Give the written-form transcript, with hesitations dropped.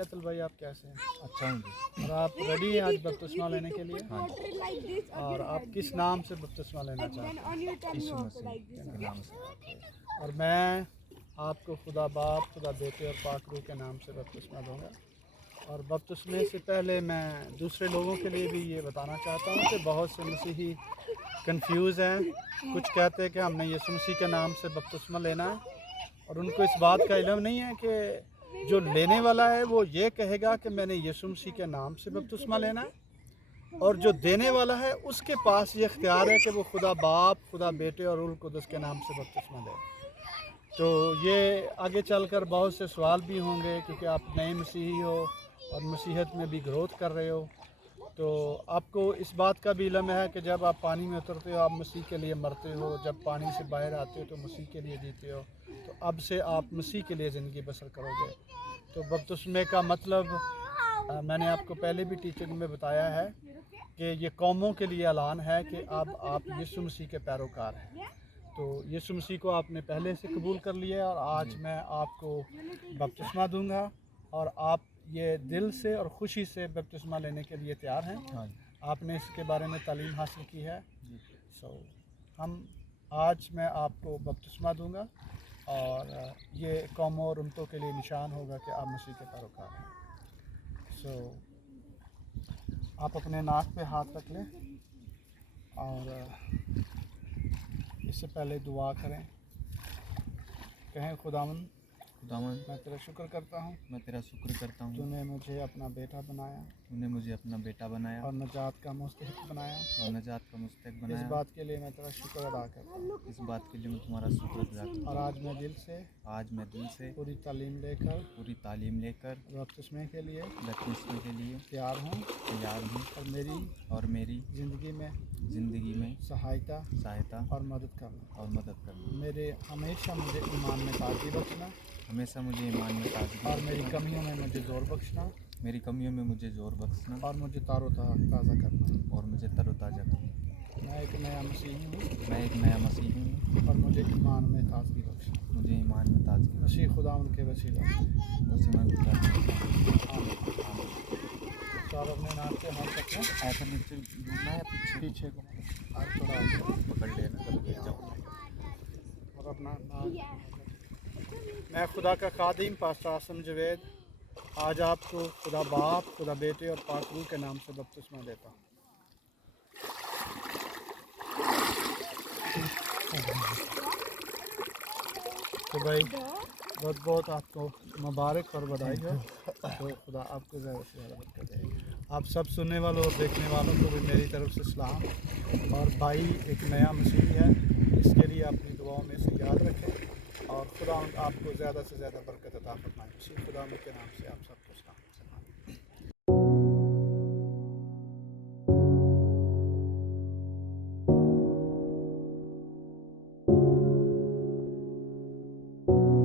عطل بھائی آپ کیسے ہیں؟ اچھا ہوں جی. اور آپ ریڈی ہیں آج بپتسمہ لینے کے لیے؟ ہاں جی. اور آپ کس نام سے بپتسمہ لینا چاہتے ہیں؟ یسوع مسیح کے نام سے. اور میں آپ کو خدا باپ، خدا بیٹے اور پاک روح کے نام سے بپتسمہ دوں گا. اور بپتسمے سے پہلے میں دوسرے لوگوں کے لیے بھی یہ بتانا چاہتا ہوں کہ بہت سے مسیحی کنفیوز ہیں. کچھ کہتے ہیں کہ ہم نے یسوع مسیح کے نام سے بپتسمہ لینا ہے، اور ان کو اس بات کا علم نہیں ہے کہ جو لینے والا ہے وہ یہ کہے گا کہ میں نے یسوع مسیح کے نام سے بپتسمہ لینا ہے، اور جو دینے والا ہے اس کے پاس یہ اختیار ہے کہ وہ خدا باپ، خدا بیٹے اور روح القدس کے نام سے بپتسمہ لے. تو یہ آگے چل کر بہت سے سوال بھی ہوں گے، کیونکہ آپ نئے مسیحی ہو اور مسیحیت میں بھی گروتھ کر رہے ہو. تو آپ کو اس بات کا بھی علم ہے کہ جب آپ پانی میں اترتے ہو آپ مسیح کے لیے مرتے ہو، جب پانی سے باہر آتے ہو تو مسیح کے لیے جیتے ہو. تو اب سے آپ مسیح کے لیے زندگی بسر کرو گے. تو بپتسمے کا مطلب میں نے آپ کو پہلے بھی ٹیچنگ میں بتایا ہے کہ یہ قوموں کے لیے اعلان ہے کہ اب آپ یسوع مسیح کے پیروکار ہیں. تو یسوع مسیح کو آپ نے پہلے سے قبول کر لیا، اور آج میں آپ کو بپتسمہ دوں گا، اور آپ یہ دل سے اور خوشی سے بپتسمہ لینے کے لیے تیار ہیں. آپ نے اس کے بارے میں تعلیم حاصل کی ہے. آج میں آپ کو بپتسمہ دوں گا، اور یہ قوموں اور امتوں کے لیے نشان ہوگا کہ آپ مسیح کے پیروکار ہیں. آپ اپنے ناک پہ ہاتھ رکھ لیں، اور اس سے پہلے دعا کریں. کہیں خداوند میں تیرا شکر کرتا ہوں، میں تیرا شکر کرتا ہوں. تو نے مجھے اپنا بیٹا بنایا، تو نے مجھے اپنا بیٹا بنایا اور نجات کا مستحق بنایا. اور نجات کا مستحق بنایا. اس بات کے لیے میں تیرا شکر ادا کرتا ہوں. اس بات کے لیے میں تمہارا شکر ادا کرتا اور ہوں. آج میں دل سے پوری تعلیم لے کر بپتسمے کے لیے تیار ہوں، اور میری زندگی میں سہایتا اور مدد کرنا. ہمیشہ مجھے ایمان میں تازگی بخشنا، اور میری کمیوں میں مجھے زور بخشنا، اور مجھے تار و تازہ کرنا. میں ایک نیا مسیحی ہوں، اور مجھے ایمان میں تازگی بخشنا. مسیح خداوند کے وسیلہ تو آپ اپنے ناک پہ ہاتھ رکھیں. ایسا نیچے ڈھونڈنا ہے پیچھے کو اور تھوڑا پکڑ لینا. اور اپنا ناک. میں خدا کا خادم پاسٹر عاصم جوید آج آپ کو خدا باپ، خدا بیٹے اور پاک روح کے نام سے بپتسمہ دیتا ہوں. تو بھائی بہت بہت آپ کو مبارک اور بدائی ہو. تو خدا آپ کو زیادہ سے زیادہ برکت دے. آپ سب سننے والوں اور دیکھنے والوں کو بھی میری طرف سے سلام. اور بھائی ایک نیا مسیحی ہے، اس کے لیے اپنی دعاؤں میں سے یاد رکھیں، اور خدا آپ کو زیادہ سے زیادہ برکت عطا فرمائے. مسیح خدا کے نام سے آپ سب کو سلام.